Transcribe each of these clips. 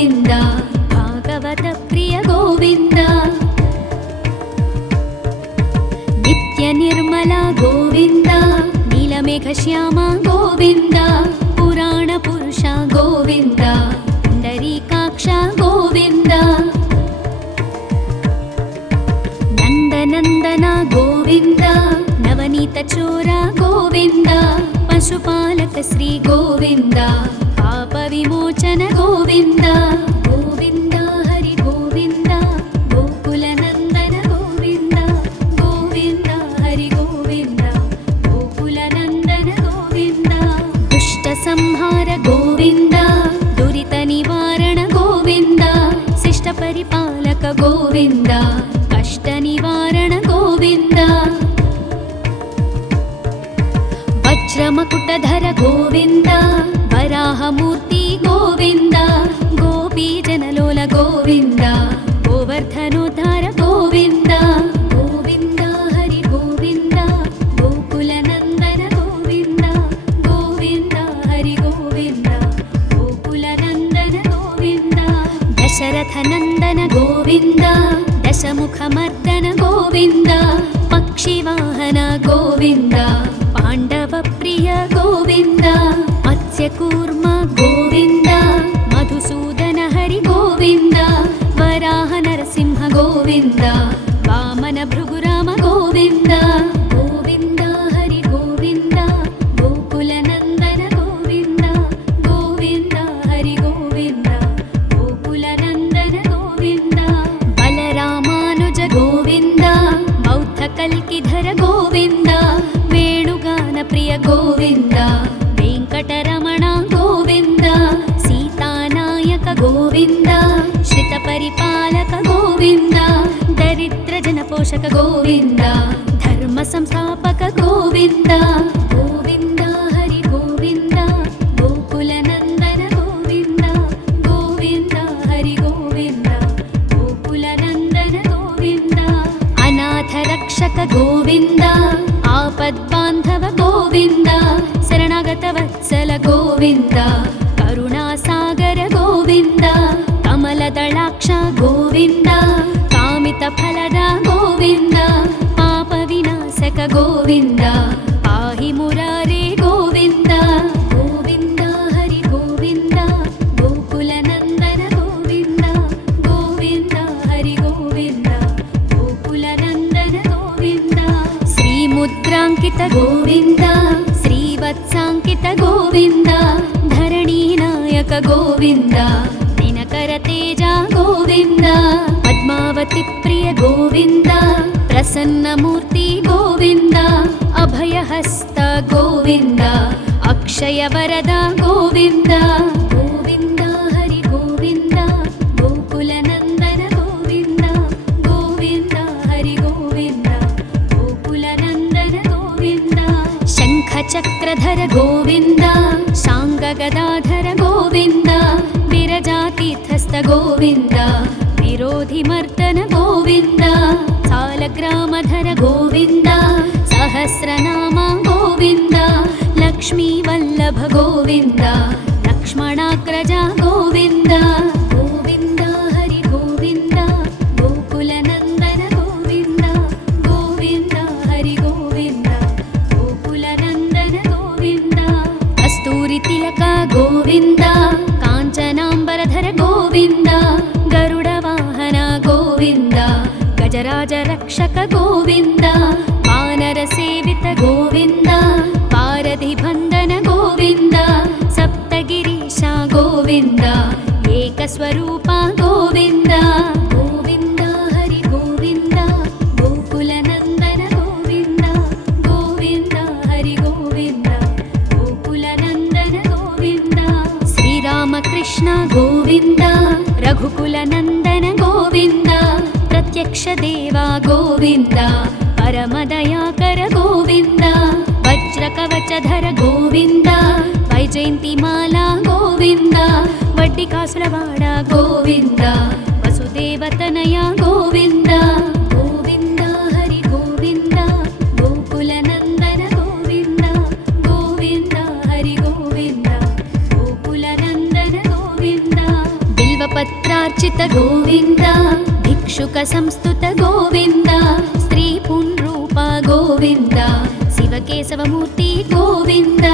ಗೋವಿಂದ ಭಾಗವತ ಪ್ರಿಯ ಗೋವಿಂದ ನಿತ್ಯ ನಿರ್ಮಲ ಗೋವಿಂದ ನೀಲಮೇಘ ಶ್ಯಾಮ ಗೋವಿಂದ ಪುರಾಣ ಪುರುಷ ಗೋವಿಂದ ಪುಂಡರೀಕಾಕ್ಷ ಗೋವಿಂದ ನಂದನಂದನ ಗೋವಿಂದ ನವನೀತ ಚೋರ ಗೋವಿಂದ ಪಶುಪಾಲಕ ಶ್ರೀ ಗೋವಿಂದ ಪಾಪ ವಿಮೋಚನ ಗೋವಿಂದ ಗೋವಿಂದ ಹರಿ ಗೋವಿಂದ ಗೋಕುಲ ನಂದನ ಗೋವಿಂದ ಗೋವಿಂದ ಹರಿ ಗೋವಿಂದ ಗೋಕುಲ ನಂದನ ಗೋವಿಂದ ದುಷ್ಟ ಸಂಹಾರ ಗೋವಿಂದ ದುರಿತ ನಿವಾರಣ ಗೋವಿಂದ ಶಿಷ್ಟ ಪರಿಪಾಲಕ ಗೋವಿಂದ ಕಷ್ಟ ನಿವಾರಣ ಗೋವಿಂದ ವಜ್ರಮಕುಟಧರ ಗೋವಿಂದ ವರಾಹಮೂರ್ತಿ ಗೋವಿಂದ ಗೋಪೀ ಜನಲೋಲ ಗೋವಿಂದ ಗೋವರ್ಧನೋದ್ಧಾರ ಗೋವಿಂದ ಗೋವಿಂದ ಹರಿ ಗೋವಿಂದ ಗೋಕುಲ ನಂದನ ಗೋವಿಂದ ಗೋವಿಂದ ಹರಿ ಗೋವಿಂದ ಗೋಕುಲ ನಂದನ ಗೋವಿಂದ ದಶರಥ ನಂದನ ಗೋವಿಂದ ದಶಮುಖ ಮರ್ದನ ಗೋವಿಂದ ಪಕ್ಷಿವಾಹನ ಗೋವಿಂದ ಪಾಂಡವ ಪ್ರಿಯ ಗೋವಿಂದ ಮತ್ಸ್ಯಕೂರ್ಮ ಗೋವಿಂದ ಮಧುಸೂದನ ಹರಿ ಗೋವಿಂದ ವರಾಹ ನರಸಿಂಹ ಗೋವಿಂದ ವಾಮನ ಭೃಗುರಾಮ ಗೋವಿಂದ ಗೋವಿಂದ ಹರಿ ಗೋವಿಂದ ಗೋಕುಲ ನಂದನ ಗೋವಿಂದ ಗೋವಿಂದ ಹರಿ ಗೋವಿಂದ ಗೋಕುಲ ನಂದನ ಗೋವಿಂದ ಬಲರಾಮಾನುಜ ಗೋವಿಂದ ಬೌದ್ಧ ಕಲ್ಕಿಧರ ಗೋವಿಂದ ವೇಣುಗಾನ ಪ್ರಿಯ ಗೋವಿಂದ ವೆಂಕಟರಮಣ ಗೋವಿಂದ ಸೀತಾನಾಯಕ ಗೋವಿಂದ ಶ್ರಿತ ಪರಿಪಾಲಕ ಗೋವಿಂದ ದರಿದ್ರ ಜನಪೋಷಕ ಗೋವಿಂದ ಧರ್ಮ ಸಂಸ್ಥಾಪಕ ಗೋವಿಂದ ಗೋವಿಂದ ಹರಿ ಗೋವಿಂದ ಗೋಕುಲ ನಂದನ ಗೋವಿಂದ ಗೋವಿಂದ ಹರಿ ಗೋವಿಂದ ಗೋಕುಲ ನಂದನ ಗೋವಿಂದ ಅನಾಥ ರಕ್ಷಕ ಗೋವಿಂದ ಆಪದ್ಬಾಂಧವ ಗೋವಿಂದ ಶರಣಾಗತ ವತ್ಸಲ ಗೋವಿಂದ ಕರುಣಾಸಾಗರ ಗೋವಿಂದ ಕಮಲದಳಾಕ್ಷ ಗೋವಿಂದ ಕಾಮಿತ ಫಲದ ಗೋವಿಂದ ಪಾಪ ವಿನಾಶಕ ಗೋವಿಂದ ಪಾಹಿ ಮುರಾರೇ ಗೋವಿಂದ ಗೋವಿಂದ ಹರಿ ಗೋವಿಂದ ಗೋಕುಲ ನಂದನ ಗೋವಿಂದ ಗೋವಿಂದ ಹರಿ ಗೋವಿಂದ ಗೋಕುಲ ನಂದನ ಗೋವಿಂದ ಶ್ರೀ ಮುದ್ರಾಂಕಿತ ಗೋವಿಂದ ಶ್ರೀವತ್ಸಾಂಕಿತ ಗೋವಿಂದ ಧರಣಿ ನಾಯಕ ಗೋವಿಂದ ದಿನಕರ ತೇಜ ಗೋವಿಂದ ಪದ್ಮಾವತಿ ಪ್ರಿಯ ಗೋವಿಂದ ಪ್ರಸನ್ನ ಮೂರ್ತಿ ಗೋವಿಂದ ಅಭಯಹಸ್ತ ಗೋವಿಂದ ಅಕ್ಷಯ ವರದ ಗೋವಿಂದ ಗೋವಿಂದ ಹರಿ ಗೋವಿಂದ ಗೋಕುಲ ನಂದನ ಗೋವಿಂದ ಗೋವಿಂದ ಹರಿ ಗೋವಿಂದ ಗೋಕುಲ ನಂದನ ಗೋವಿಂದ ಶಂಖ ಚಕ್ರಧರ ಗೋವಿಂದ ಶಾಂಗ ಗದಾಧರ ಗೋವಿಂದ ವಿರಜಾತೀರ್ಥಸ್ಥ ಗೋವಿಂದ ವಿರೋಧಿ ಮರ್ದನ ಗೋವಿಂದ ಸಾಲಗ್ರಾಮಧರ ಗೋವಿಂದ ಸಹಸ್ರನಾಮ ಗೋವಿಂದ ಲಕ್ಷ್ಮೀ ವಲ್ಲಭ ಗೋವಿಂದ ಲಕ್ಷ್ಮಣಾಗ್ರಜ ಗೋವಿಂದ ಗೋವಿಂದ ಹರಿ ಗೋವಿಂದ ಗೋಕುಲ ನಂದನ ಗೋವಿಂದ ಗೋವಿಂದ ಹರಿ ಗೋವಿಂದ ಗೋಕುಲ ನಂದನ ಗೋವಿಂದ ಕಸ್ತೂರಿ ತಿಲಕ ಗೋವಿಂದ ಕಾಂಚನಾಂಬರಧರ ಗೋವಿಂದ ಗರುಡ ವಾಹನ ಗೋವಿಂದ ಗಜರಾಜ ರಕ್ಷಕ ಗೋವಿಂದ ವಾನರ ಸೇವಿತ ಗೋವಿಂದ ಪಾರಧಿ ಬಂಧನ ಗೋವಿಂದ ಸಪ್ತಗಿರೀಶ ಗೋವಿಂದ ಏಕಸ್ವರೂಪ ಗೋವಿಂದ ಗೋವಿಂದ ಹರಿ ಗೋವಿಂದ ಗೋಕುಲ ನಂದನ ಗೋವಿಂದ ಗೋವಿಂದ ಹರಿ ಗೋವಿಂದ ಗೋಕುಲ ನಂದನ ಗೋವಿಂದ ಶ್ರೀರಾಮಕೃಷ್ಣ ಗೋವಿಂದ ರಘುಕುಲ ನಂದನ ಗೋವಿಂದ ಪ್ರತ್ಯಕ್ಷ ದೇವ ಗೋವಿಂದ ಪರಮದಯಾಕರ ಗೋವಿಂದ ವಜ್ರ ಕವಚಧರ ಗೋವಿಂದ ವೈಜಯಂತಿ ಮಾಲಾ ಗೋವಿಂದ ವಡ್ಡಿ ಕಾಸುರವಾಡ ಗೋವಿಂದ ವಸುದೇವತನಯ ಗೋವಿಂದ ಗೋವಿಂದ ಹರಿ ಗೋವಿಂದ ಗೋಕುಲ ನಂದನ ಗೋವಿಂದ ಗೋವಿಂದ ಹರಿ ಗೋವಿಂದ ಗೋಕುಲ ನಂದನ ಗೋವಿಂದ ಬಿಲ್ವ बिल्वपत्रार्चित गोविन्द भिक्षुकसंस्तुत गोविन्द स्त्रीपुंरूप गोविन्द शिवकेशवमूर्ति गोविन्द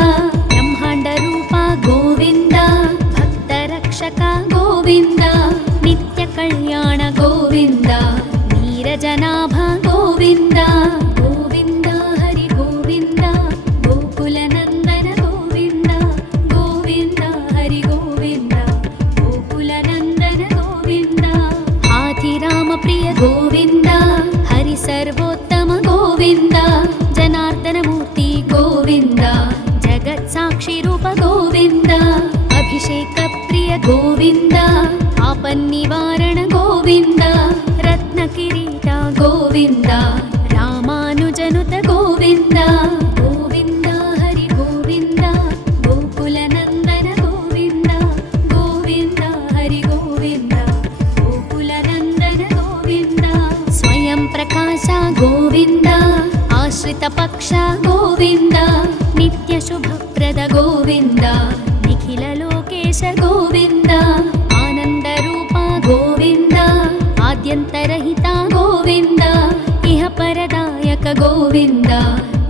ब्रह्माण्डरूप गोविन्द भक्तरक्षक गोविन्द नित्यकल्याण गोविन्द नीरजनाभ गोविन्द गोविन्द हरि गोविन्द गोकुलनन्दन गोविन्द गोविन्द हरि गोविन्द गोकुलनन्दन गोविन्द हाथिरामप्रिय गोविन्द हरि सर्वोत्तम गोविन्द जनार्दनमूर्ति गोविन्द जगत्साक्षिरूप गोविन्द अभिषेकप्रिय गोविन्द आपन्निवारण गोविन्द रत्नकिरीट गोविन्द रामानुजनुत गोविन्द गोविन्द हरि गोविन्द गोकुलनन्दन गोविन्द गोविन्द हरि गोविन्द गोकुलनन्दन गोविन्द स्वयं प्रकाश गोविन्द आश्रितपक्ष गोविन्द नित्यशुभप्रद गोविन्द निखिललोकेश गोविन्द आनन्दरूप गोविन्द आद्यन्तरहिता गोविन्द इह परदायक गोविन्द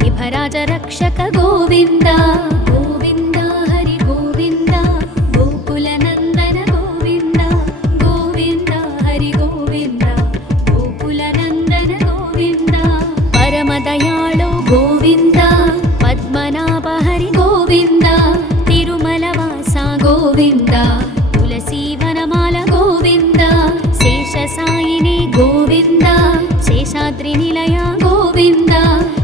विभराजरक्षक गोविन्द गोविन्द हरि गोविन्द गोकुलनन्दन गोविन्द गोविन्द हरि गोविन्द गोकुलनन्दन गोविन्द परमदयाळु गोविन्द पद्मनाभ हरि गोविन्द तिरुमलवास गोविन्द तुलसीवनमाल गोविन्द शेषसायिनी गोविन्द शेषाद्रिनिलय गोविन्द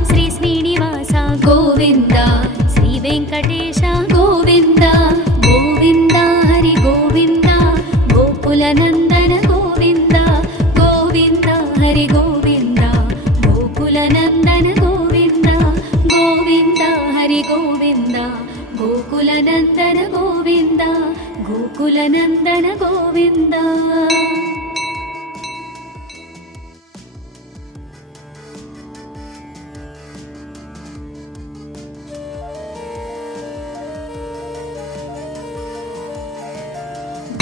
श्री श्रीनिवास गोविन्द श्रीवेङ्कटेश गोविन्द गोविन्द हरि गोविन्द गोकुलनन्दन गोविन्द गोविन्द हरि गोविन्द गोकुलनन्दन गोविन्द गोविन्द हरि गोविन्द गोकुलनन्दन गोविन्द गोकुलनन्दन गोविन्द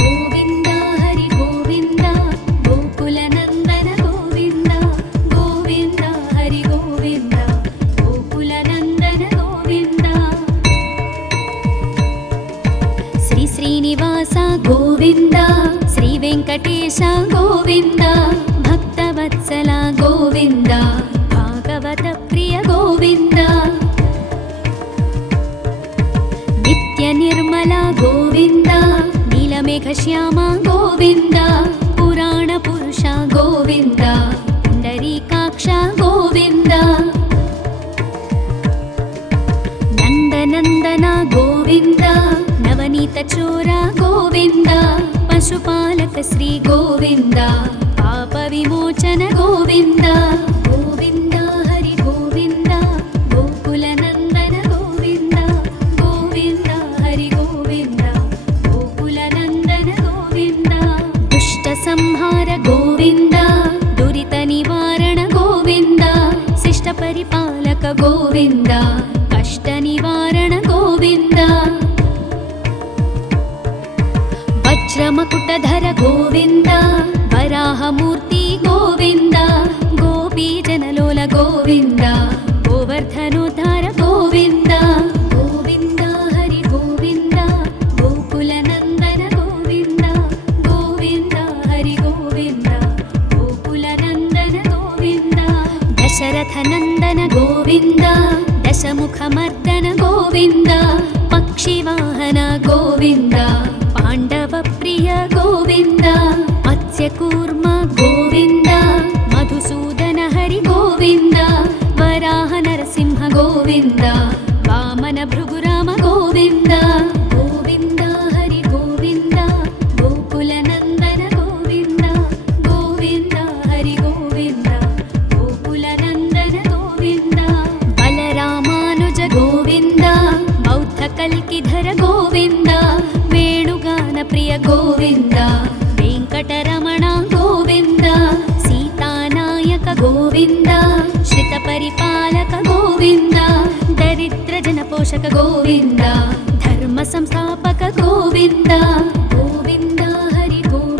गोविन्द हरि गोविन्द गोकुलनन्दन गोविन्द गोविन्द हरि गोविन्द गोकुलनन्दन गोविन्द श्री श्रीनिवास गोविन्द श्रीवेङ्कटेश गोविन्द भक्तवत्सल गोविन्द भागवतप्रिय गोविन्द नित्यनिर्मल गोविन्द नीलमेघश्याम गोविन्द पुराणपुरुष गोविन्द पुण्डरीकाक्ष गोविन्द नन्दनन्दन गोविन्द नवनीतचोर गोविन्द पशुपालक श्री गोविन्द पापविमोचन गोविन्द गोविन्द हरि गोविन्द गोकुलनन्दन गोविन्द गोविन्द हरि गोविन्द गोकुलनन्दन गोविन्द दुष्टसंहार गोविन्द दुरितनिवारण गोविन्द शिष्टपरिपालक गोविन्द कष्टनिवारण गोविन्द वज्रमकुटधर गोविन्द वराहमूर्ति गोविन्द गोपीजनलोल गोविन्द गोवर्धनोद्धार गोविन्द गोविन्द हरि गोविन्द गोकुलनन्दन गोविन्द गोविन्द हरि गोविन्द गोकुलनन्दन गोविन्द दशरथनन्दन गोविन्द दशमुखमर्दन गोविन्द पक्षिवाहन गोविन्द पाण्डवप्रिय गोविन्द मत्स्यकूर्म गोविन्द मधुसूदन हरि गोविन्द वराह नरसिंह गोविन्द वामन भृगुराम गोविन्द गोविन्द हरि गोविन्द गोकुलनन्दन गोविन्द गोविन्द हरि गोविन्द गोकुलनन्दन गोविन्द बलरामानुज गोविन्द बौद्धकल्किधर गोविन्द वेणुगानप्रिय गोविन्द वेङ्कटरमण गोविन्द सीतानायक गोविन्द श्रितपरिपालक गोविन्द दरिद्रजनपोषक गोविन्द धर्मसंस्थापक गोविन्द गोविन्द हरि गोविन्द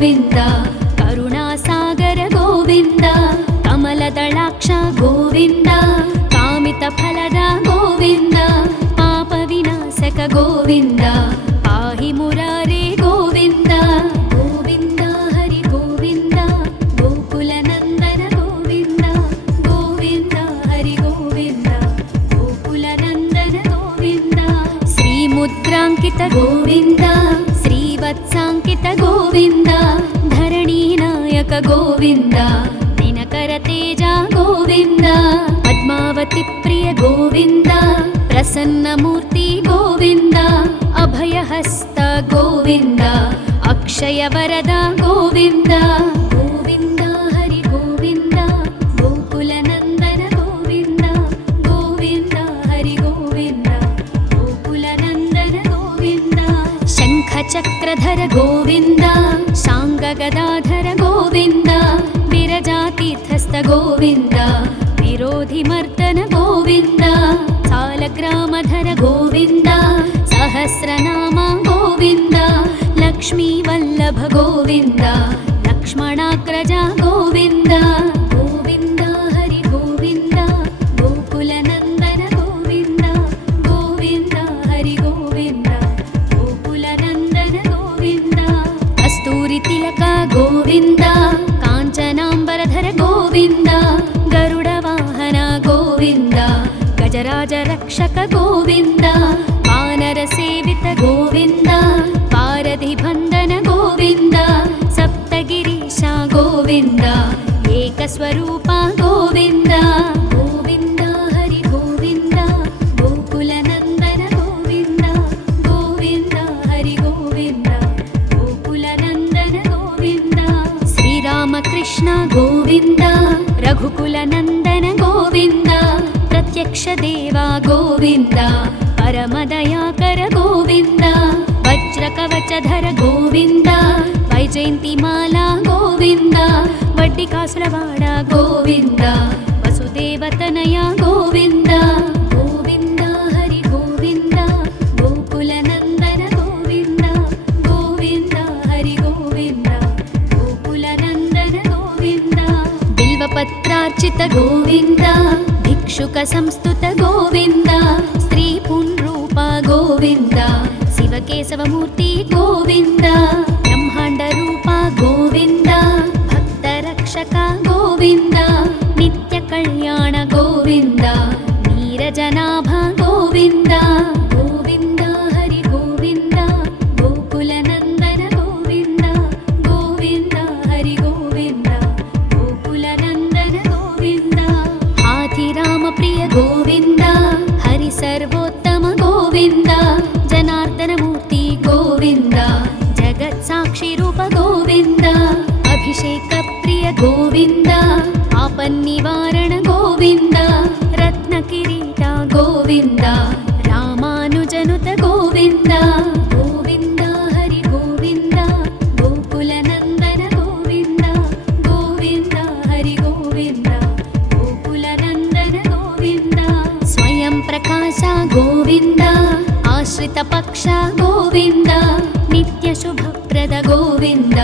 ಗೋವಿಂದ ಕರುಣಾಸಾಗರ ಗೋವಿಂದ ಕಮಲದಳಾಕ್ಷ ಗೋವಿಂದ ಕಾಮಿತ ಫಲದ ಗೋವಿಂದ ಪಾಪ ವಿನಾಶಕ ಗೋವಿಂದ ಪಾಹಿ ಮುರಾರೇ ಗೋವಿಂದ ಗೋವಿಂದ ಹರಿ ಗೋವಿಂದ ಗೋಕುಲ ನಂದನ ಗೋವಿಂದ ಗೋವಿಂದ ಹರಿ ಗೋವಿಂದ ಗೋಕುಲ ನಂದನ ಗೋವಿಂದ ಶ್ರೀ ಮುದ್ರಾಂಕಿತ ಗೋವಿಂದ ಶ್ರೀವತ್ಸಾಂಕಿತ ಗೋವಿಂದ ಧರಣಿ ನಾಯಕ ಗೋವಿಂದ ದಿನಕರ ತೇಜ ಗೋವಿಂದ ಪದ್ಮಾವತಿ ಪ್ರಿಯ ಗೋವಿಂದ ಪ್ರಸನ್ನ ಮೂರ್ತಿ ಗೋವಿಂದ ಅಭಯಹಸ್ತ ಗೋವಿಂದ ಅಕ್ಷಯ ವರದ ಗೋವಿಂದ ಗೋವಿಂದ ಹರಿ ಗೋವಿಂದ ಗೋಕುಲ ನಂದನ ಗೋವಿಂದ ಗೋವಿಂದ ಹರಿ ಗೋವಿಂದ ಗೋಕುಲ ನಂದನ ಗೋವಿಂದ ಶಂಖ ಚಕ್ರಧರ ಗೋವಿಂದ ಶಾಂಗ ಗದಾಧರ ಗೋವಿಂದ ವಿರಜಾತೀರ್ಥಸ್ಥ ಗೋವಿಂದ ವಿರೋಧಿ ಮರ್ದನ ಗೋವಿಂದ ಸಾಲಗ್ರಾಮಧರ ಗೋವಿಂದ ಸಹಸ್ರನಾಮ ಗೋವಿಂದ ಲಕ್ಷ್ಮೀ ವಲ್ಲಭ ಗೋವಿಂದ ಲಕ್ಷ್ಮಣಾಗ್ರಜ ಗೋವಿಂದ ಗೋವಿಂದ ಹರಿ ಗೋವಿಂದ ಗೋಕುಲ ನಂದನ ಗೋವಿಂದ ಗೋವಿಂದ ಹರಿ ಗೋವಿಂದ ಗೋಕುಲ ನಂದನ ಗೋವಿಂದ ಕಸ್ತೂರಿ ತಿಲಕ ಗೋವಿಂದ ಕಾಂಚನಾಂಬರಧರ ಗೋವಿಂದ ಗರುಡ ವಾಹನ ಗೋವಿಂದ ಗಜರಾಜ ರಕ್ಷಕ ಗೋವಿಂದ ವಾನರ ಸೇವಿತ ಗೋವಿಂದ ಪಾರಧಿ ಬಂಧನ ಗೋವಿಂದ ಸಪ್ತಗಿರೀಶ ಗೋವಿಂದ ಏಕಸ್ವರೂಪ ಗೋವಿಂದ ಗೋವಿಂದ ಹರಿ ಗೋವಿಂದ ಗೋಕುಲ ನಂದನ ಗೋವಿಂದ ಗೋವಿಂದ ಹರಿ ಗೋವಿಂದ ಗೋಕುಲ ನಂದನ ಗೋವಿಂದ ಶ್ರೀರಾಮ ಕೃಷ್ಣ ಗೋವಿಂದ ರಘುಕುಲ ನಂದನ ಗೋವಿಂದ ಪ್ರತ್ಯಕ್ಷ ದೇವ ಗೋವಿಂದ ಪರಮ ದಯಾಕರ ಗೋವಿಂದ ವಜ್ರ ಕವಚಧರ ಗೋವಿಂದ ವೈಜಯಂತಿ ಮಾಲಾ ಗೋವಿಂದ ವಡ್ಡಿ ಕಾಸುರವಾಡ ಗೋವಿಂದ ವಸುದೇವತನಯ ಗೋವಿಂದ ಗೋವಿಂದ ಹರಿ ಗೋವಿಂದ ಗೋಕುಲ ನಂದನ ಗೋವಿಂದ ಗೋವಿಂದ ಹರಿ ಗೋವಿಂದ ಗೋಕುಲ ನಂದನ ಗೋವಿಂದ ಬಿಲ್ವಪತ್ರಾರ್ಚಿತ ಗೋವಿಂದ ಭಿಕ್ಷುಕ ಸಂಸ್ತುತ ಗೋವಿಂದ ಸ್ತ್ರೀ ಪುಂರೂಪ ಗೋವಿಂದ ಶಿವಕೇಶವ ಮೂರ್ತಿ ಗೋವಿಂದ ಬ್ರಹ್ಮಾಂಡ ರೂಪ ಗೋವಿಂದ ಭಕ್ತ ರಕ್ಷಕ ಗೋವಿಂದ ನಿತ್ಯ ಕಲ್ಯಾಣ ಗೋವಿಂದ ನೀರಜನಾಭ ಗೋವಿಂದ ಗೋವಿಂದ ಹರಿ ಗೋವಿಂದ ಗೋಕುಲ ನಂದನ ಗೋವಿಂದ ಗೋವಿಂದ ಹರಿ ಗೋವಿಂದ ಗೋಕುಲ ನಂದನ ಗೋವಿಂದ ಹಾಥಿರಾಮ ಪ್ರಿಯ ಗೋವಿಂದ ಹರಿ ಸರ್ವೋತ್ತಮ ಗೋವಿಂದ ಜನಾರ್ದನ ಮೂರ್ತಿ ಗೋವಿಂದ ಜಗತ್ ಸಾಕ್ಷಿ ರೂಪ ಗೋವಿಂದ ಅಭಿಷೇಕ ಪ್ರಿಯ ಗೋವಿಂದ ಆಪನ್ನಿವಾರಣ ಗೋವಿಂದ ರತ್ನ ಕಿರೀಟ ಗೋವಿಂದ ರಾಮಾನುಜನುತ ಗೋವಿಂದ ಗೋವಿಂದ ಹರಿ ಗೋವಿಂದ ಗೋಕುಲ ನಂದನ ಗೋವಿಂದ ಗೋವಿಂದ ಹರಿ ಗೋವಿಂದ ಗೋಕುಲ ನಂದನ ಗೋವಿಂದ ಸ್ವಯಂ ಪ್ರಕಾಶ ಗೋವಿಂದ ಆಶ್ರಿತ ಪಕ್ಷ ಗೋವಿಂದ ನಿತ್ಯ ಶುಭಪ್ರದ ಗೋವಿಂದ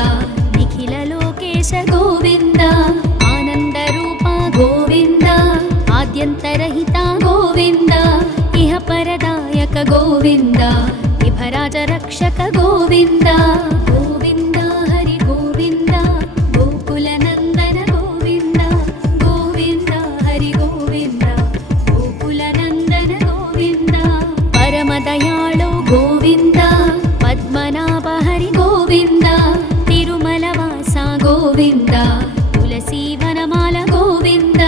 ನಿಖಿಲ ಲೋಕೇಶ ಗೋವಿಂದ ಆನಂದ ರೂಪ ಗೋವಿಂದ ಆದ್ಯಂತರಹಿತ ಗೋವಿಂದ ಇಹ ಪರದಾಯಕ ಗೋವಿಂದ ವಿಭರಾಜ ರಕ್ಷಕ ಗೋವಿಂದ ಗೋವಿಂದ ಹರಿ ಗೋವಿಂದ ಗೋಕುಲ ನಂದನ ಗೋವಿಂದ ಗೋವಿಂದ ಹರಿ ಗೋವಿಂದ ಗೋಕುಲ ನಂದನ ಗೋವಿಂದ ಪರಮ ದಯಾಳು ಗೋವಿಂದ ಪದ್ಮನಾಭ ಹರಿ ಗೋವಿಂದ ತಿರುಮಲ ವಾಸ ಗೋವಿಂದ ತುಳಸಿ ವನಮಾಲ ಗೋವಿಂದ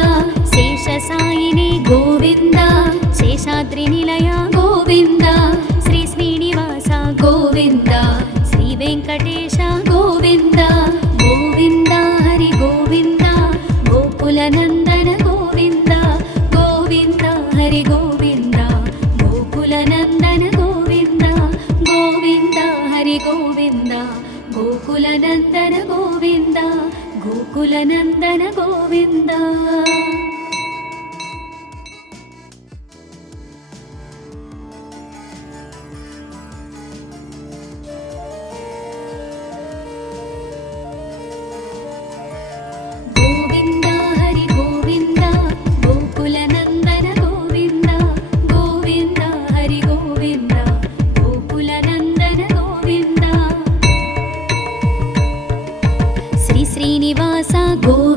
ಶೇಷ ಸಾಯಿನಿ ಗೋವಿಂದ ಶೇಷಾದ್ರಿ ನಿಲಯ ಗೋವಿಂದ ಶ್ರೀ ಶ್ರೀನಿವಾಸ ಗೋವಿಂದ ಶ್ರೀ ವೆಂಕಟೇಶ ಗೋವಿಂದ ಗೋವಿಂದ ಹರಿ ಗೋವಿಂದ ಗೋಕುಲ ನಂದನ ಗೋವಿಂದ ಗೋವಿಂದ ಹರಿ ಗೋವಿಂದ ಗೋಕುಲ ನಂದನ ಗೋವಿಂದ ಗೋವಿಂದ ಹರಿ ಗೋವಿಂದ ಗೋಕುಲ ನಂದನ ಗೋವಿಂದ ಗೋಕುಲ ನಂದನ ಗೋವಿಂದ.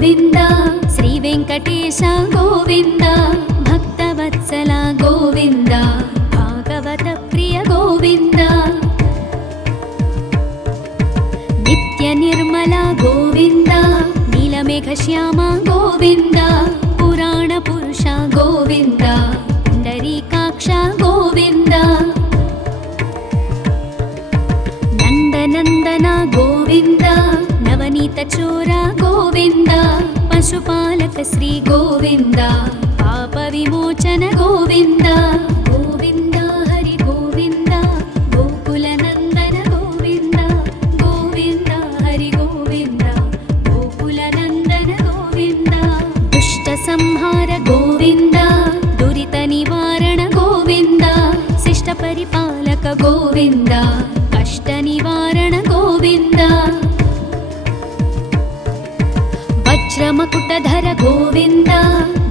ಗೋವಿಂದ ಶ್ರೀ ವೆಂಕಟೇಶ ಗೋವಿಂದ ಭಕ್ತವತ್ಸಲ ಗೋವಿಂದ ಭಾಗವತ ಪ್ರಿಯ ಗೋವಿಂದ ನಿತ್ಯ ನಿರ್ಮಲ ಗೋವಿಂದ ನೀಲಮೇಘ ಶ್ಯಾಮ ಗೋವಿಂದ ಪುರಾಣ ಪುರುಷ ಗೋವಿಂದ ಪುಂಡರೀಕಾಕ್ಷ ಗೋವಿಂದ ನಂದನಂದನ ಗೋವಿಂದ ನವನೀತ ಚೋರ ಗೋವಿಂದ ಪಶುಪಾಲಕ ಶ್ರೀ ಗೋವಿಂದ ಪಾಪ ವಿಮೋಚನ ಗೋವಿಂದ ಗೋವಿಂದ ಹರಿ ಗೋವಿಂದ ಗೋಕುಲ ನಂದನ ಗೋವಿಂದ ಗೋವಿಂದ ಹರಿ ಗೋವಿಂದ ಗೋಕುಲ ನಂದನ ಗೋವಿಂದ ದುಷ್ಟ ಸಂಹಾರ ಗೋವಿಂದ ದುರಿತ ನಿವಾರಣ ಗೋವಿಂದ ಶಿಷ್ಟ ಪರಿಪಾಲಕ ಗೋವಿಂದ ಕಷ್ಟ ನಿವಾರಣ ಗೋವಿಂದ ವಜ್ರಮಕುಟಧರ ಗೋವಿಂದ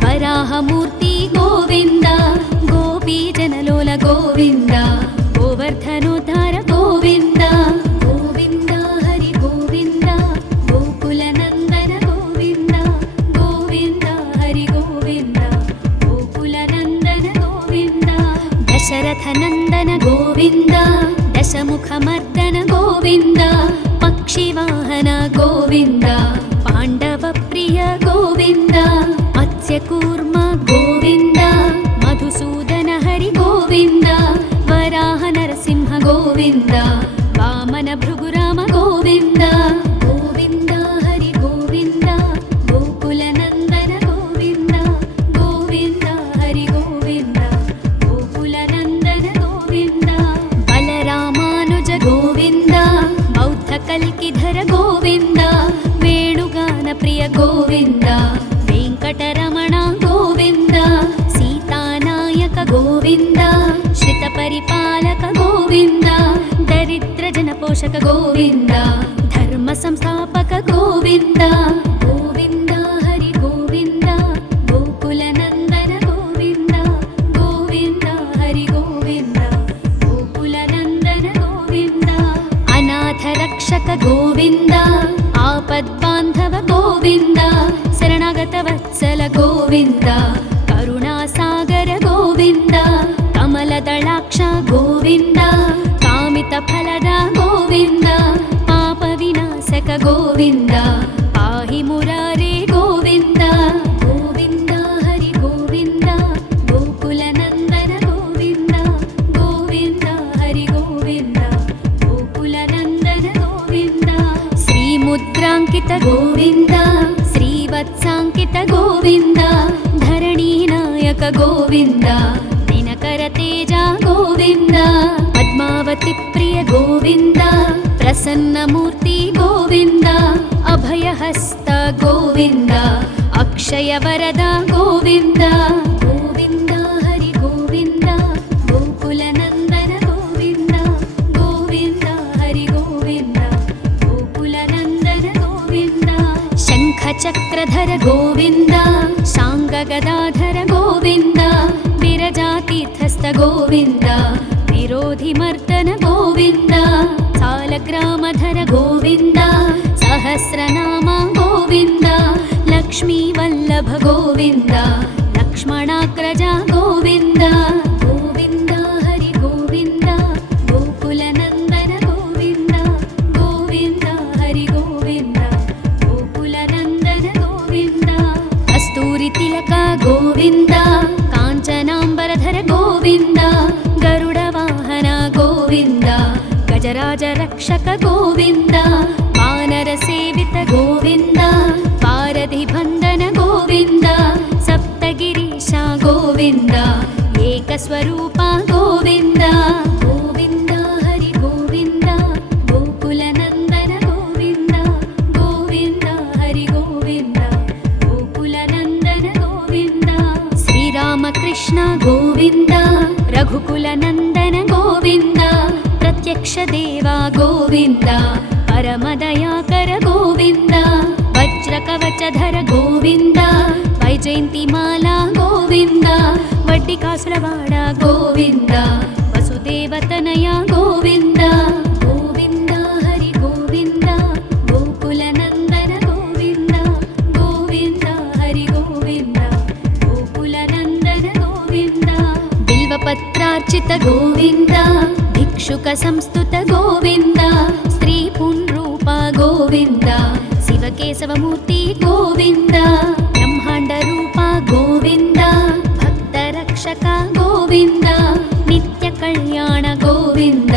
ವರಾಹಮೂರ್ತಿ ಗೋವಿಂದ ಗೋಪೀ ಜನಲೋಲ ಗೋವಿಂದ ಗೋವರ್ಧನೋದ್ಧಾರ ಗೋವಿಂದ ಗೋವಿಂದ ಹರಿ ಗೋವಿಂದ ಗೋಕುಲ ನಂದನ ಗೋವಿಂದ ಗೋವಿಂದ ಹರಿ ಗೋವಿಂದ ಗೋಕುಲ ನಂದನ ಗೋವಿಂದ ದಶರಥ ನಂದನ ಗೋವಿಂದ ದಶಮುಖ ಮರ್ದನ ಗೋವಿಂದ ಪಕ್ಷಿವಾಹನ ಗೋವಿಂದ ಪಾಂಡವ ಪ್ರಿಯ ಗೋವಿಂದ ಮತ್ಸ್ಯಕೂರ್ಮ ಗೋವಿಂದ ಮಧುಸೂದನ ಹರಿ ಗೋವಿಂದ ವರಾಹ ನರಸಿಂಹ ಗೋವಿಂದ ವಾಮನ ಭೃಗುರಾಮ ಗೋವಿಂದ ಗೋವಿಂದ ಹರಿ ಗೋವಿಂದ ಗೋಕುಲ ನಂದನ ಗೋವಿಂದ ಗೋವಿಂದ ಹರಿ ಗೋವಿಂದ ಗೋಕುಲ ನಂದನ ಗೋವಿಂದ ಬಲರಾಮಾನುಜ ಗೋವಿಂದ ಬೌದ್ಧ ಕಲ್ಕಿಧರ ಗೋವಿಂದ ವೇಣುಗಾನ ಪ್ರಿಯ ಗೋವಿಂದ ವೆಂಕಟರಮಣ ಗೋವಿಂದ ಸೀತಾನಾಯಕ ಗೋವಿಂದ ಶ್ರಿತ ಪರಿಪಾಲಕ ಗೋವಿಂದ ದರಿದ್ರ ಜನಪೋಷಕ ಗೋವಿಂದ ಧರ್ಮ ಸಂಸ್ಥಾಪಕ ಗೋವಿಂದ ಗೋವಿಂದ ಹರಿ ಗೋವಿಂದ ಗೋಕುಲ ನಂದನ ಗೋವಿಂದ ಗೋವಿಂದ ಹರಿ ಗೋವಿಂದ ಗೋಕುಲ ನಂದನ ಗೋವಿಂದ ಅನಾಥ ರಕ್ಷಕ ಗೋವಿಂದ ಆಪದ್ಬಾಂಧವ ಗೋವಿಂದ ಶರಣಾಗತ ವತ್ಸಲ ಗೋವಿಂದ ಕರುಣಾಸಾಗರ ಗೋವಿಂದ ಕಮಲದಳಾಕ್ಷ ಗೋವಿಂದ ಕಾಮಿತ ಫಲದ ಗೋವಿಂದ ಪಾಪ ವಿನಾಶಕ ಗೋವಿಂದ ಪಾಹಿ ಮುರಾರೇ ಗೋವಿಂದ ಗೋವಿಂದ ಹರಿ ಗೋವಿಂದ ಗೋಕುಲ ನಂದನ ಗೋವಿಂದ ಗೋವಿಂದ ಹರಿ ಗೋವಿಂದ ಗೋಕುಲ ನಂದನ ಗೋವಿಂದ ಶ್ರೀ ಮುದ್ರಾಂಕಿತ ಗೋವಿಂದ ಶ್ರೀವತ್ಸಾಂಕಿತ ಗೋವಿಂದ ಧರಣಿ ನಾಯಕ ಗೋವಿಂದ ದಿನಕರ ತೇಜ ಗೋವಿಂದ ಪದ್ಮಾವತಿ ಪ್ರಿಯ ಗೋವಿಂದ ಪ್ರಸನ್ನ ಮೂರ್ತಿ ಗೋವಿಂದ ಅಭಯಹಸ್ತ ಗೋವಿಂದ ಅಕ್ಷಯ ವರದ ಗೋವಿಂದ ಗೋವಿಂದ ಹರಿ ಗೋವಿಂದ ಗೋಕುಲ ನಂದನ ಗೋವಿಂದ ಗೋವಿಂದ ಹರಿ ಗೋವಿಂದ ಗೋಕುಲ ನಂದನ ಗೋವಿಂದ ಶಂಖ ಚಕ್ರಧರ ಗೋವಿಂದ ಶಾಂಗ ಗದಾಧರ ಗೋವಿಂದ ವಿರಜಾತೀರ್ಥಸ್ಥ ಗೋವಿಂದ ವಿರೋಧಿ ಮರ್ದನ ಗೋವಿಂದ ಸಾಲಗ್ರಾಮಧರ ಗೋವಿಂದ ಸಹಸ್ರನಾಮ ಗೋವಿಂದ ಲಕ್ಷ್ಮೀ ವಲ್ಲಭ ಗೋವಿಂದ ಲಕ್ಷ್ಮಣಾಗ್ರಜ ಗೋವಿಂದ ಗೋವಿಂದ ಹರಿ ಗೋವಿಂದ ಗೋಕುಲ ನಂದನ ಗೋವಿಂದ ಗೋವಿಂದ ಹರಿ ಗೋವಿಂದ ಗೋಕುಲ ನಂದನ ಗೋವಿಂದ ಕಸ್ತೂರಿ ತಿಲಕ ಗೋವಿಂದ ಕಾಂಚನಾಂಬರಧರ ಗೋವಿಂದ ಗರುಡ ವಾಹನ ಗೋವಿಂದ ಗಜರಾಜ ರಕ್ಷಕ ಗೋವಿಂದ ವಾನರ ಸೇವಿತ ಗೋವಿಂದ ಪಾರಧಿ ಬಂಧನ ಗೋವಿಂದ ಸಪ್ತಗಿರೀಶ ಗೋವಿಂದ ಏಕಸ್ವರೂಪ ಗೋವಿಂದ ಗೋವಿಂದ ಹರಿ ಗೋವಿಂದ ಗೋಕುಲ ನಂದನ ಗೋವಿಂದ ಗೋವಿಂದ ಹರಿ ಗೋವಿಂದ ಗೋಕುಲ ನಂದನ ಗೋವಿಂದ ಶ್ರೀರಾಮಕೃಷ್ಣ ಗೋವಿಂದ ರಘುಕುಲ ನಂದನ ಗೋವಿಂದ ಪ್ರತ್ಯಕ್ಷ ದೇವ ಗೋವಿಂದ ಪರಮದಯಾಕರ ಗೋವಿಂದ ವಜ್ರ ಕವಚಧರ ಗೋವಿಂದ ವೈಜಯಂತಿ ಮಾಲಾ ಗೋವಿಂದ ವಡ್ಡಿಕಾಸುರವಾಡ ಗೋವಿಂದ ವಸುದೇವತನಯ ಗೋವಿಂದ ಗೋವಿಂದ ಹರಿ ಗೋವಿಂದ ಗೋಕುಲ ನಂದನ ಗೋವಿಂದ ಗೋವಿಂದ भिक्षुक गोविन्द भिक्षुक संस्तुत गोविन्द स्त्री पुंरूप गोविन्द शिवकेशवमूर्ति गोविन्द ब्रह्माण्ड रूप गोविन्द भक्तरक्षक गोविन्द नित्य कल्याण गोविन्द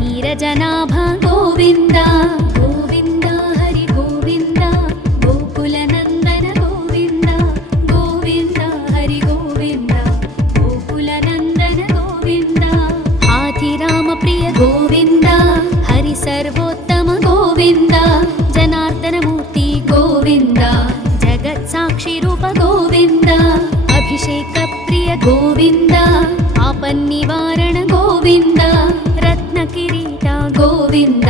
नीरजनाभ गोविन्द गोविन्द हरि गोविन्द गोकुलनन्दन गोविन्द गोविन्द हरि गोविन्द गोकुलनन्दन गोविन्द हाथिराम प्रिय गोविन्द हरि सर्वोत्तम गोविन्द जनार्दन मूर्ति गोविन्द जगत्साक्षि रूप गोविन्द अभिषेक प्रिय गोविन्द आपन्निवारण गोविन्द रत्नकिरीट गोविन्द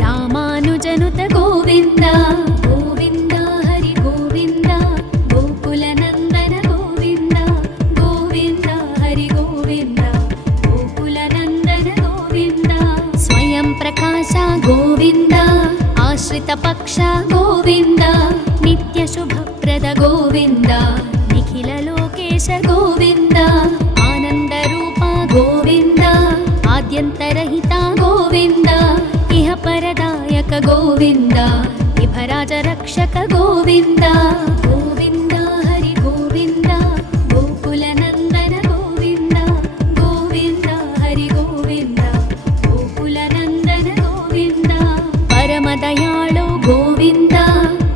रामानुजनुत गोविन्द गोविन्द हरि गोविन्द गोकुलनन्दन गोविन्द गोविन्द हरि गोविन्द गोकुलनन्दन गोविन्द स्वयं प्रकाश गोविन्द आश्रित पक्ष गोविन्द नित्य शुभप्रद गोविन्द निखिल लोकेश गोविन्द आनंद रूप गोविन्द आद्यन्तरहित गोविन्द इह परदायक गोविन्द इभराज रक्षक गोविन्द गोविन्द हरि गोविन्द गोकुलनन्दन गोविन्द गोविन्द हरि गोविन्द गोकुलनन्दन गोविन्द परमदयाळु गोविन्द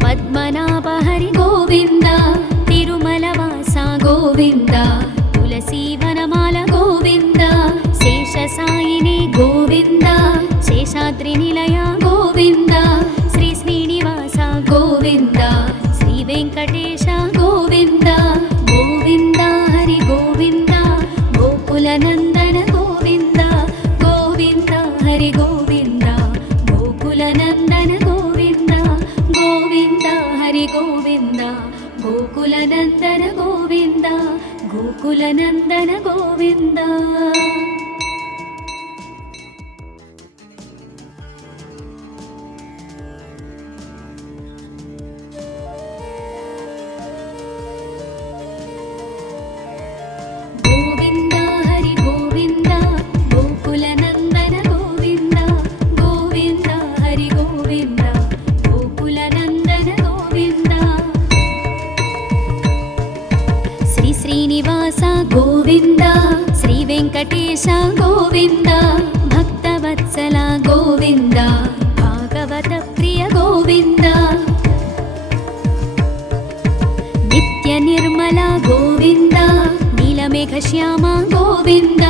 पद्मनाभ हरि गोविन्द तिरुमलवास गोविन्द तुलसीवनमाल गोविन्द शेषसायिनी गोविन्द शेषाद्रिनिलय गोविन्द श्री श्रीनिवास गोविन्द श्री वेङ्कटेश गोविन्द गोविन्द हरि गोविन्द गोकुलनन्दन गोविन्द गोविन्द हरि गोविन्द गोकुलनन्दन गोविन्द गोविन्द हरि गोविन्द गोकुलनन्दन गोविन्द गोकुलनन्दन गोविन्द गोविन्द हरि गोविन्द गोकुलनन्दन गोविन्द गोविन्द हरि गोविन्द गोकुलनन्दन गोविन्द श्री श्रीनिवास गोविन्द श्री वेङ्कटेश गोविन्द भक्तवत्सल गोविन्द भागवत प्रिय गोविन्द नित्य निर्मल गोविन्द नीलमेघश्याम गोविन्द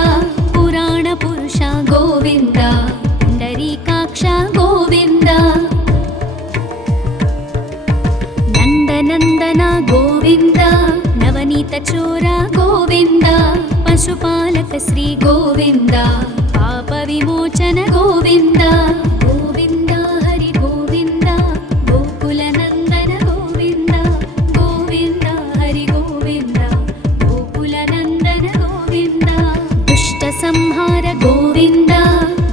पुराण पुरुष गोविन्द पुण्डरीकाक्ष गोविन्द नन्दनन्दन गोविन्द नवनीत चोर गोविन्द पशुपालक श्री गोविन्द पाप विमोचन गोविन्द गोविन्द हरि गोविन्द गोकुलनन्दन गोविन्द गोविन्द हरि गोविन्द गोकुलनन्दन गोविन्द दुष्ट संहार गोविन्द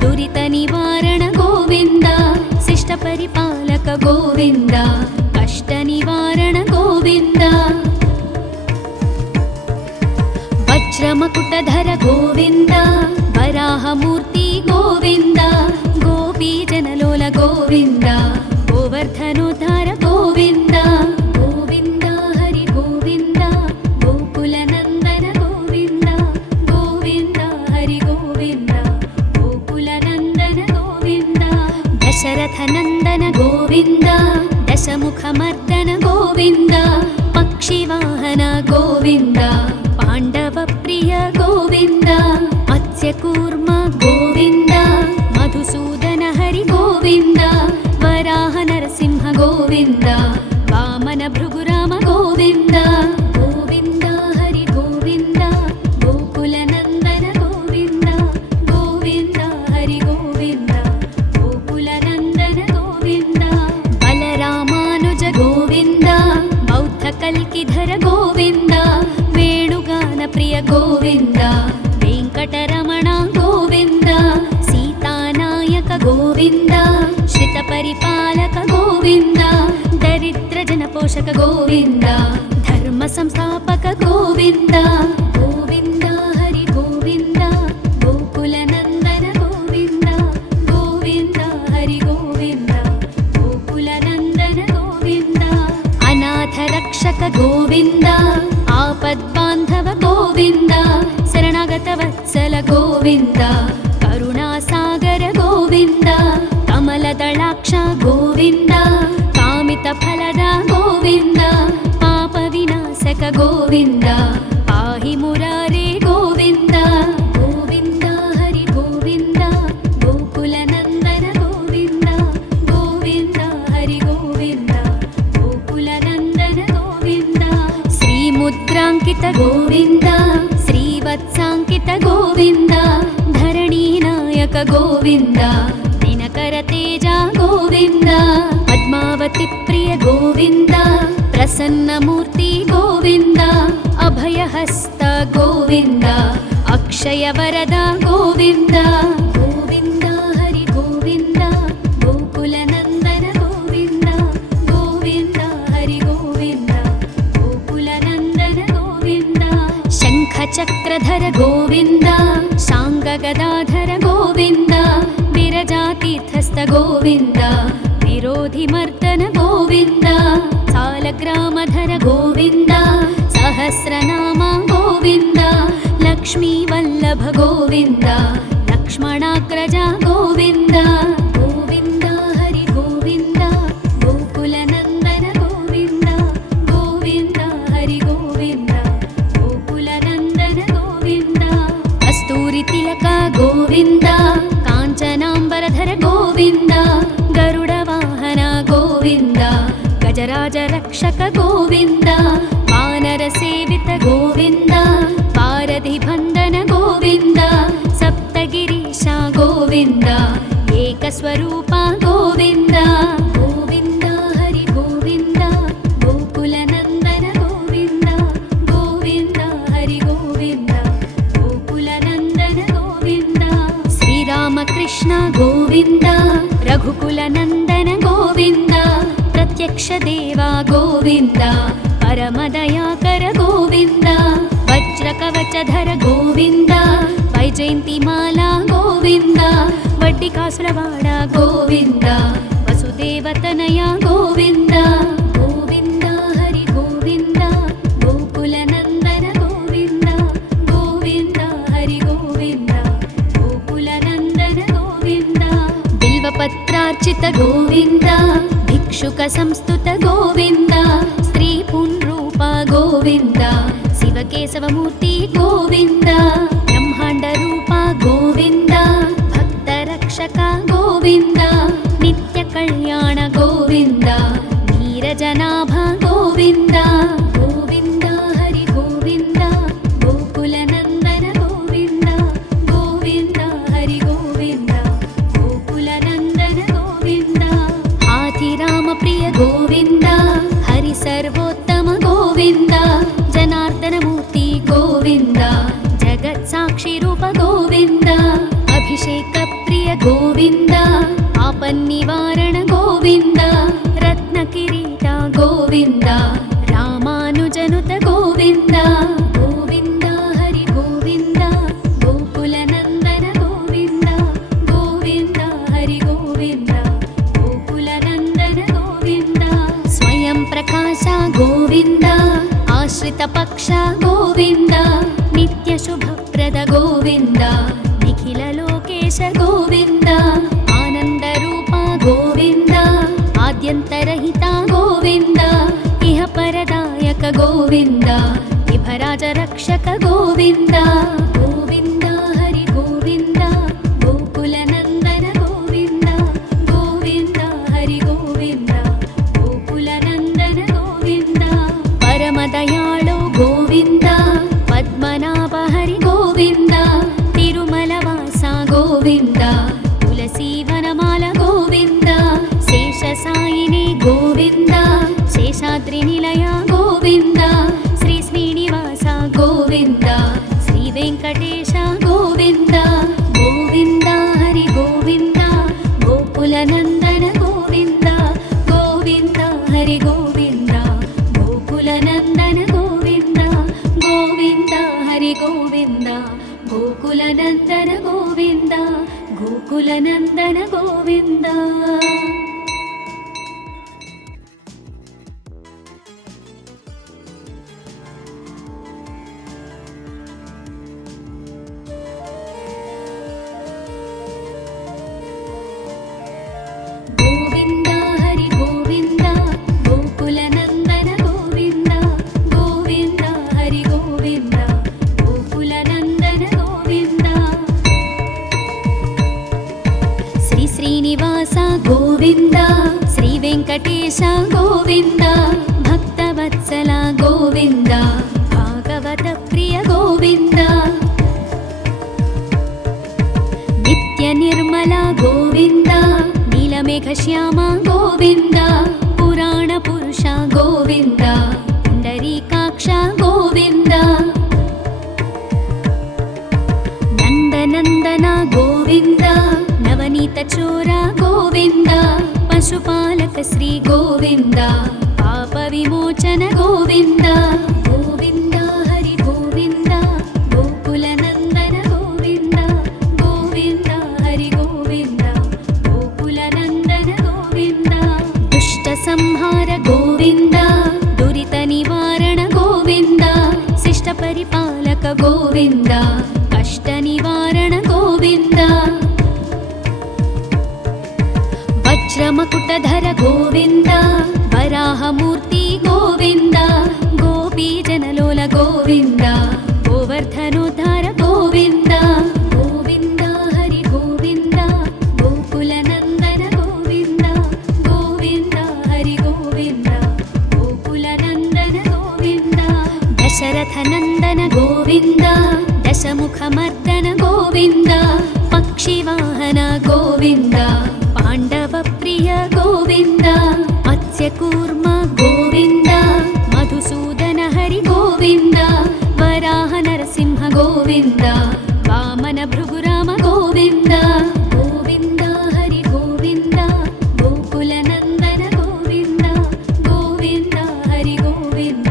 दुरित निवारण गोविन्द शिष्ट परिपालक गोविन्द कष्ट निवारण गोविन्द वज्रमकुटधर गोविन्द वराहमूर्ति गोविन्द गोपीजनलोल गोविन्द गोवर्धनोद्धार गोविन्द गोविन्द हरि गोविन्द गोकुलनन्दन गोविन्द गोविन्द हरि गोविन्द गोकुलनन्दन गोविन्द दशरथनन्दन गोविन्द दशमुखमर्दन गोविन्द पक्षिवाहन गोविन्द पाण्डव प्रिय गोविन्द मत्स्यकूर्म गोविन्द मधुसूदन हरि गोविन्द वराह नरसिंह गोविन्द वामन भृगुराम गोविन्द गोविन्द हरि गोविन्द गोकुलनन्दन गोविन्द गोविन्द हरि गोविन्द गोकुलनन्दन गोविन्द बलरामानुज गोविन्द बौद्ध कल्किधर गोविन्द वेणुगान प्रिय गोविन्द वेङ्कटरमण गोविन्द सीतानायक गोविन्द श्रितपरिपालक गोविन्द दरिद्रजनपोषक गोविन्द धर्म संस्थापक गोविन्द गोविन्द हरि गोविन्द ಗೋವಿಂದ ಆಪದ್ಬಾಂಧವ ಗೋವಿಂದ ಶರಣಾಗತ ವತ್ಸಲ ಗೋವಿಂದ ಕರುಣಾಸಾಗರ ಗೋವಿಂದ ಕಮಲದಳಾಕ್ಷ ಗೋವಿಂದ ಕಾಮಿತ ಫಲದ ಗೋವಿಂದ ಪಾಪ ವಿನಾಶಕ ಗೋವಿಂದ ಪಾಹಿ ಮುರಾರೇ ಗೋವಿಂದ ಗೋವಿಂದ ಹರಿ ಗೋವಿಂದ ಗೋಕುಲ ನಂದನ ಗೋವಿಂದ ಗೋವಿಂದ ಹರಿ ಗೋವಿಂದ ಗೋಕುಲ ನಂದನ ಗೋವಿಂದ ಶ್ರೀ ಮುದ್ರಾಂಕಿತ ಗೋವಿಂದ ಶ್ರೀವತ್ಸಾಂಕಿತ ಗೋವಿಂದ ಧರಣಿ ನಾಯಕ ಗೋವಿಂದ ದಿನಕರ ತೇಜ ಗೋವಿಂದ ಪದ್ಮಾವತಿ ಪ್ರಿಯ ಗೋವಿಂದ ಪ್ರಸನ್ನ ಮೂರ್ತಿ ಗೋವಿಂದ ಅಭಯಹಸ್ತ ಗೋವಿಂದ ಅಕ್ಷಯ ವರದ ಗೋವಿಂದ ಗೋವಿಂದ ಹರಿ ಗೋವಿಂದ ಗೋಕುಲ ನಂದನ ಗೋವಿಂದ ಗೋವಿಂದ ಹರಿ ಗೋವಿಂದ ಗೋಕುಲ ನಂದನ ಗೋವಿಂದ ಶಂಖ ಚಕ್ರಧರ ಗೋವಿಂದ ಶಾಂಗ ಗದಾಧರ ಗೋವಿಂದ ವಿರಜಾತೀರ್ಥಸ್ಥ ಗೋವಿಂದ ವಿರೋಧಿ ಮರ್ದನ ಗೋವಿಂದ ಸಾಲಗ್ರಾಮಧರ ಗೋವಿಂದ ಸಹಸ್ರನಾಮ ಗೋವಿಂದ ಲಕ್ಷ್ಮೀ ವಲ್ಲಭ ಗೋವಿಂದ ಲಕ್ಷ್ಮಣಾಗ್ರಜ ಗೋವಿಂದ ಗೋವಿಂದ ಹರಿ ಗೋವಿಂದ ಗೋಕುಲ ನಂದನ ಗೋವಿಂದ ಗೋವಿಂದ ಹರಿ ಗೋವಿಂದ ಗೋಕುಲ ನಂದನ ಗೋವಿಂದ ಕಸ್ತೂರಿ ತಿಲಕ ಗೋವಿಂದ ಕಾಂಚನಾಂಬರಧರ ಗೋವಿಂದ ಗರುಡ ವಾಹನ ಗೋವಿಂದ ಗಜರಾಜ ರಕ್ಷಕ ಗೋವಿಂದ ವಾನರ ಸೇವಿತ ಗೋವಿಂದ ಪಾರಧಿ ಬಂಧನ ಗೋವಿಂದ ಸಪ್ತಗಿರೀಶ ಗೋವಿಂದ ಏಕಸ್ವರೂಪ ಗೋವಿಂದ ಗೋವಿಂದ ಹರಿ ಗೋವಿಂದ ಗೋಕುಲ ನಂದನ ಗೋವಿಂದ ಗೋವಿಂದ ಹರಿ ಗೋವಿಂದ ಗೋಕುಲ ನಂದನ ಗೋವಿಂದ ಶ್ರೀರಾಮಕೃಷ್ಣ ಗೋವಿಂದ ರಘುಕುಲ ನಂದನ ಗೋವಿಂದ ಪ್ರತ್ಯಕ್ಷ ದೇವ ಗೋವಿಂದ ಪರಮದಯಾಕರ ಗೋವಿಂದ ವಜ್ರ ಕವಚಧರ ಗೋವಿಂದ ವೈಜಯಂತಿ ಮಾಲಾ ಗೋವಿಂದ ವಡ್ಡಿಕಾಸುರವಾಡ ಗೋವಿಂದ ವಸುದೇವತನಯ ಗೋವಿಂದ ಗೋವಿಂದ ಹರಿ ಗೋವಿಂದ ಗೋಕುಲ ನಂದನ ಗೋವಿಂದ ಗೋವಿಂದ ಹರಿ ಗೋವಿಂದ ಗೋಕುಲ ನಂದನ ಗೋವಿಂದ ಬಿಲ್ವಪತ್ರಾರ್ಚಿತ ಗೋವಿಂದ ಭಿಕ್ಷುಕ ಸಂಸ್ತುತ ಗೋವಿಂದ ಸ್ತ್ರೀ ಪುಂರೂಪ ಗೋವಿಂದ ಶಿವಕೇಶವ ಮೂರ್ತಿ ಗೋವಿಂದ ಬ್ರಹ್ಮಾಂಡ ರೂಪ ಗೋವಿಂದ ಭಕ್ತ ರಕ್ಷಕ ಗೋವಿಂದ ನಿತ್ಯ ಕಲ್ಯಾಣ ಗೋವಿಂದ ನೀರಜನಾಭ ಗೋವಿಂದ ಗೋವಿಂದ ಹರಿ ಗೋವಿಂದ ಗೋಕುಲ ನಂದನ ಗೋವಿಂದ ಗೋವಿಂದ ಹರಿ ಗೋವಿಂದ ಗೋಕುಲ ನಂದನ ಗೋವಿಂದ ಹಾಥಿರಾಮ ಪ್ರಿಯ ಗೋವಿಂದ ಹರಿ ಸರ್ವೋತ್ತಮ ಗೋವಿಂದ ಜನಾರ್ದನ ಮೂರ್ತಿ ಗೋವಿಂದ ಜಗತ್ ಸಾಕ್ಷಿ ರೂಪ ಗೋವಿಂದ ಅಭಿಷೇಕ ಪ್ರಿಯ ಗೋವಿಂದ ಆಪನ್ನಿವಾರಣ ಗೋವಿಂದ ರತ್ನ ಕಿರೀಟ ಗೋವಿಂದ ರಾಮಾನುಜನುತ ಗೋವಿಂದ ಗೋವಿಂದ ಹರಿ ಗೋವಿಂದ ಗೋಕುಲ ನಂದನ ಗೋವಿಂದ ಗೋವಿಂದ ಹರಿ ಗೋವಿಂದ ಗೋಕುಲ ನಂದನ ಗೋವಿಂದ ಸ್ವಯಂ ಪ್ರಕಾಶ ಗೋವಿಂದ ಆಶ್ರಿತ ಪಕ್ಷ ಗೋವಿಂದ ನಿತ್ಯ ಶುಭಪ್ರದ ಗೋವಿಂದ ನಿಖಿಲ ಲೋಕೇಶ ಗೋವಿಂದ ಆನಂದ ರೂಪ ಗೋವಿಂದ ಆದ್ಯಂತರಹಿತ ಗೋವಿಂದ ಇಹ ಪರದಾಯಕ ಗೋವಿಂದ ವಿಭರಾಜ ರಕ್ಷಕ ಗೋವಿಂದ ಗೋವಿಂದ ಹರಿ ಗೋವಿಂದ ಗೋಕುಲ ನಂದನ ಗೋವಿಂದ ಗೋವಿಂದ ಹರಿ ಗೋವಿಂದ ಗೋಕುಲ ನಂದನ ಗೋವಿಂದ ಪರಮ ದಯಾಳು ಗೋವಿಂದ ಪದ್ಮನಾಭ ಹರಿ ಗೋವಿಂದ ತಿರುಮಲ ವಾಸ ಗೋವಿಂದ ತುಳಸಿ ವನಮಾಲ ಗೋವಿಂದ ಶೇಷ ಸಾಯಿನಿ ಗೋವಿಂದ ಶೇಷಾದ್ರಿ ನಿಲಯ ಗೋವಿಂದ ಶ್ರೀ ಶ್ರೀನಿವಾಸ ಗೋವಿಂದ ಶ್ರೀ ವೆಂಕಟ గోవింద శ్రీ వెంకటేశ గోవింద భక్తవత్సల గోవింద భాగవత ప్రియ గోవింద నిత్య నిర్మల గోవింద నీలమేఘ శ్యామ గోవింద పురాణ పురుష గోవింద పుండరీకాక్ష గోవింద నందనందన గోవింద నవనీత చోర గోవింద పశుపాలక శ్రీ గోవింద పాప విమోచన గోవింద గోవింద హరి గోవింద గోకుల నందన గోవింద గోవింద హరి గోవింద గోకుల నందన గోవింద దుష్ట సంహార గోవింద దురిత నివారణ గోవింద శిష్ట పరిపాలక గోవింద కష్ట నివారణ గోవింద వజ్రమకుటధర గోవింద వరాహమూర్తి గోవింద గోపీజనలోల గోవింద గోవర్ధనోద్ధార గోవింద గోవింద హరి గోవింద గోకుల నందన గోవింద గోవింద హరి గోవింద గోకుల నందన గోవింద దశరథ నందన గోవింద దశముఖమర్దన గోవింద పక్షివాహన గోవింద పాండవ ప్రియ గోవింద మత్స్యకూర్మ గోవింద మధుసూదన హరి గోవింద వరాహ నరసింహ గోవింద వామన భృగురామ గోవింద గోవింద హరి గోవింద గోకుల నందన గోవింద గోవింద హరి గోవింద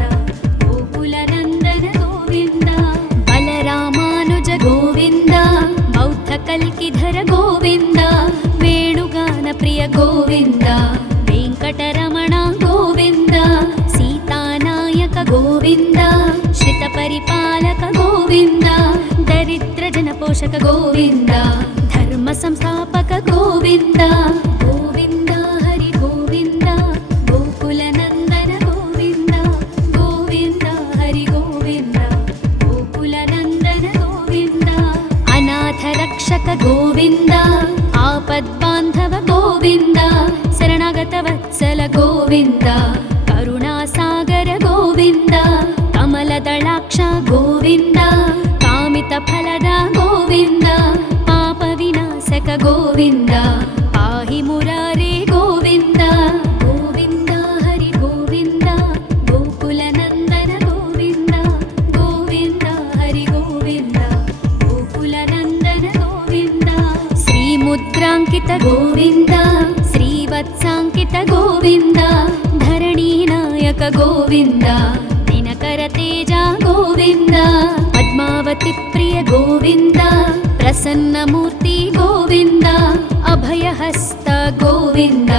గోకుల నందన గోవింద బలరామానుజ గోవింద బౌద్ధ కల్కిధర గోవింద వేణుగాన ప్రియ గోవింద వెంకటరమణ గోవింద సీతానాయక గోవింద శ్రిత పరిపాలక గోవింద దరిద్ర జన పోషక గోవింద ధర్మ సంస్థాపక గోవింద గోవింద హరి గోవింద గోకుల నందన గోవింద గోవింద హరి గోవింద గోకుల నందన గోవింద అనాథ రక్షక గోవింద ఆపద్బాంధవ గోవింద శరణాగత వత్సల గోవింద కరుణాసాగర గోవింద కమలదళాక్ష గోవింద కామిత ఫలద గోవింద పాప వినాశక గోవింద పాహి మురారే గోవింద గోవింద హరి గోవింద గోకుల నందన గోవింద గోవింద హరి గోవింద గోకుల నందన గోవింద శ్రీముద్రాంకిత గోవింద శ్రీవత్సాంకిత గోవింద ధరణీనాయక గోవింద దినకర తేజ గోవింద పద్మావతి ప్రియ గోవింద ప్రసన్నమూర్తి గోవింద అభయహస్త గోవింద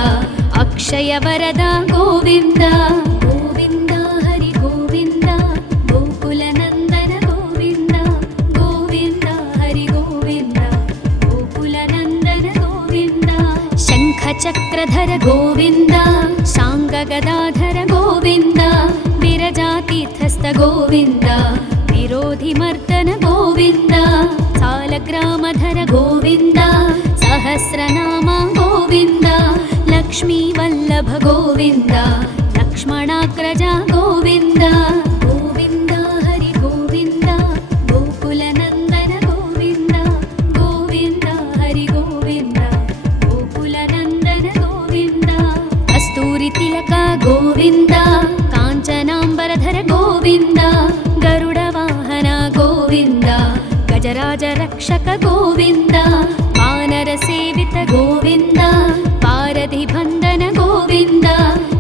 అక్షయ వరద గోవింద గోవింద హరి గోవింద గోకుల నందన గోవింద గోవింద హరి గోవింద గోకుల నందన గోవింద శంఖ చక్రధర గోవింద శాంగ గదాధర గోవింద విరజాతీర్థస్థ గోవింద విరోధి మర్దన గోవింద సాలగ్రామధర గోవింద సహస్రనామ గోవింద లక్ష్మీ వల్లభ గోవింద లక్ష్మణాగ్రజ గోవింద గోవింద హరి గోవింద గోకుల నందన గోవింద గోవింద హరి గోవింద గోకుల నందన గోవింద కస్తూరి తిలక గోవింద కాంచనాంబరధర గోవింద గరుడ వాహన గోవింద గజరాజ రక్షక గోవింద వానర సేవిత గోవింద పారధి బంధన గోవింద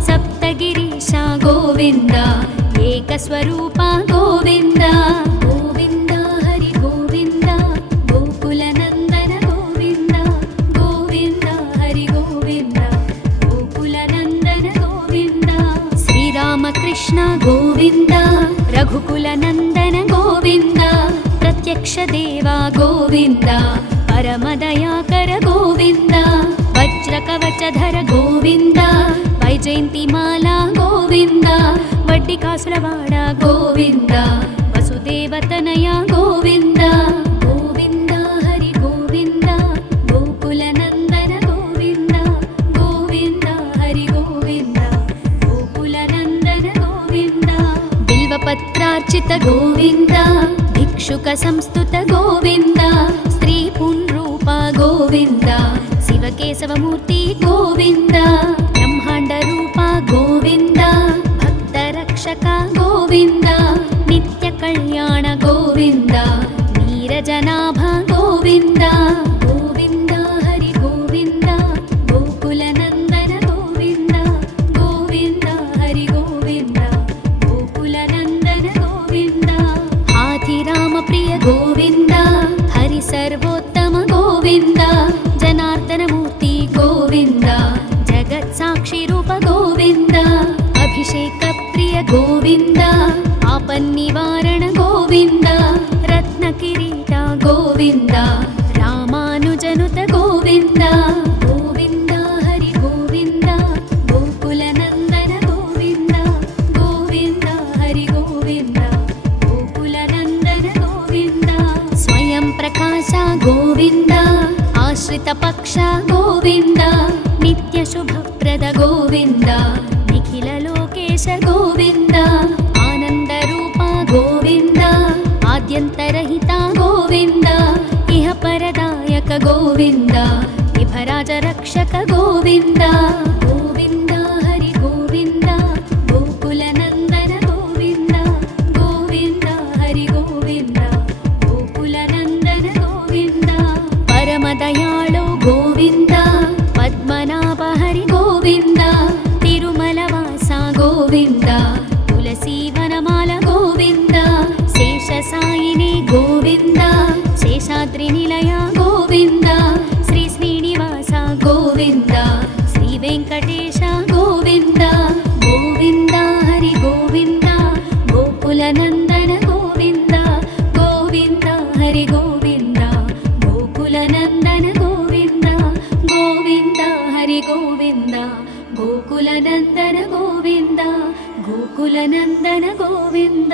సప్తగిరీశ గోవింద ఏకస్వరూప గోవింద గోవింద హరి గోవింద గోకుల నందన గోవింద గోవింద హరి గోవింద గోకుల నందన గోవింద శ్రీరామకృష్ణ గోవింద రఘుకుల నందన గోవింద ప్రత్యక్ష దేవా గోవింద పరమదయాకర గోవింద వజ్ర కవచధర గోవింద వైజయంతిమాల గోవింద వడ్డి కాసులవాడ గోవింద వసుదేవతనయ గోవింద గోవింద హరి గోవింద గోకుల నందన గోవింద గోవింద भिक्षुकार्चित गोविन्द भिक्षुक संस्तुत गोविन्द स्त्री पुंरूप गोविन्द शिवकेशवमूर्ति गोविन्द ब्रह्माण्ड रूप गोविन्द भक्तरक्षक गोविन्द नित्य कल्याण गोविन्द नीरजनाभ गोविन्द गोविन्द हरि गोविन्द गोकुलनन्दन गोविन्द गोविन्द हरि गोविन्द गोकुलनन्दन गोविन्द हाथिराम प्रिय गोविन्द हरि सर्वोत्तम गोविन्द जनार्दन मूर्ति गोविन्द जगत्साक्षि रूप गोविन्द अभिषेक प्रिय गोविन्द आपन्निवारण गोविन्द रत्नकिरीट गोविन्द रामानुजनुत गोविन्द गोविन्द हरि गोविन्द गोकुलनन्दन गोविन्द गोविन्द हरि गोविन्द गोकुलनन्दन गोविन्द स्वयं प्रकाश गोविन्द आश्रित पक्ष गोविन्द नित्य शुभप्रद गोविन्द निखिल लोकेश गोविन्द आनन्द रूप गोविन्द आद्यन्तरहित गोविन्द इह परदायक गोविन्द विभराज रक्षक गोविन्द गोविन्द हरि गोविन्द गोकुलनन्दन गोविन्द गोविन्द हरि गोविन्द गोकुलनन्दन गोविन्द परमदयाळु गोविन्द पद्मनाभ हरि गोविन्द तिरुमलवास गोविन्द तुलसीवनमाल गोविन्द शेषसायिनी गोविन्द शेषाद्रिनिलय गोविन्द श्री श्रीनिवास गोविन्द श्री वेङ्कटेश गोविन्द गोविन्द हरि गोविन्द गोकुलनन्दन गोविन्द गोविन्द हरि गोविन्द गोकुलनन्दन गोविन्द गोविन्द हरि गोविन्द गोकुलनन्दन गोविन्द गोकुलनन्दन गोविन्द।